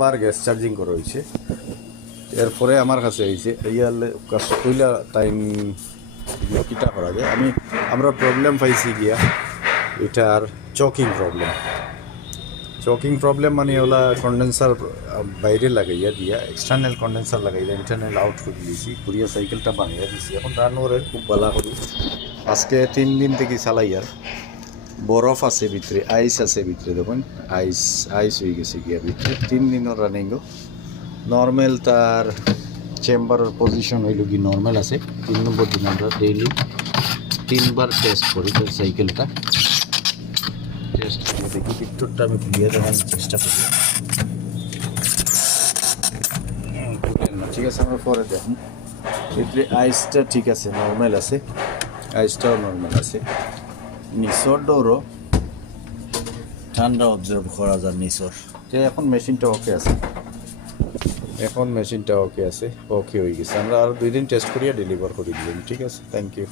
বার gas charging করা হয়েছে, এরপরে আমার কাছে হয়েছে ইয়ালে কইলা টাইম কিটা করা যায়। আমরা প্রবলেম পাইছি গিয়া এটার চকিং প্রবলেম মানে ওলা কন্ডেন্সার বাইরে লাগাইয়া দিয়া এক্সটার্নাল কন্ডেন্সার লাগাইয়া ইন্টারনাল আউট করে দিয়েছি, ঘুরিয়া সাইকেলটা বানিয়ে দিয়েছি। এখন রান ওরে খুব ভালো করি, আজকে 3 দিন থেকে চালাই। আর বরফ আছে ভিতরে, আইস আছে ভিতরে, দেখুন আইস হয়ে গেছে গিয়া ভিতরে। 3 দিনের রানিংও নর্মাল। তার চেম্বারের পজিশন হইল কি নর্মাল আছে। 3 নম্বর দিন আমরা ডেইলি 3 বার টেস্ট করি সাইকেলটা। টেস্ট করে দেখি, ভিতরটা আমি খুলিয়ে দেওয়ার চেষ্টা করি। ঠিক আছে, আমরা পরে দেখুন ভিতরে আইসটা ঠিক আছে, নর্মাল আছে, আইসটাও নর্মাল আছে। নিচর ডোরও ঠান্ডা অবজার্ভ করা যায় নিচর। যে এখন মেশিনটা ওকে আছে, ওকে হয়ে গেছে। আমরা আরও 2 দিন টেস্ট করিয়া ডেলিভার করে দিলাম। ঠিক আছে, থ্যাংক ইউ।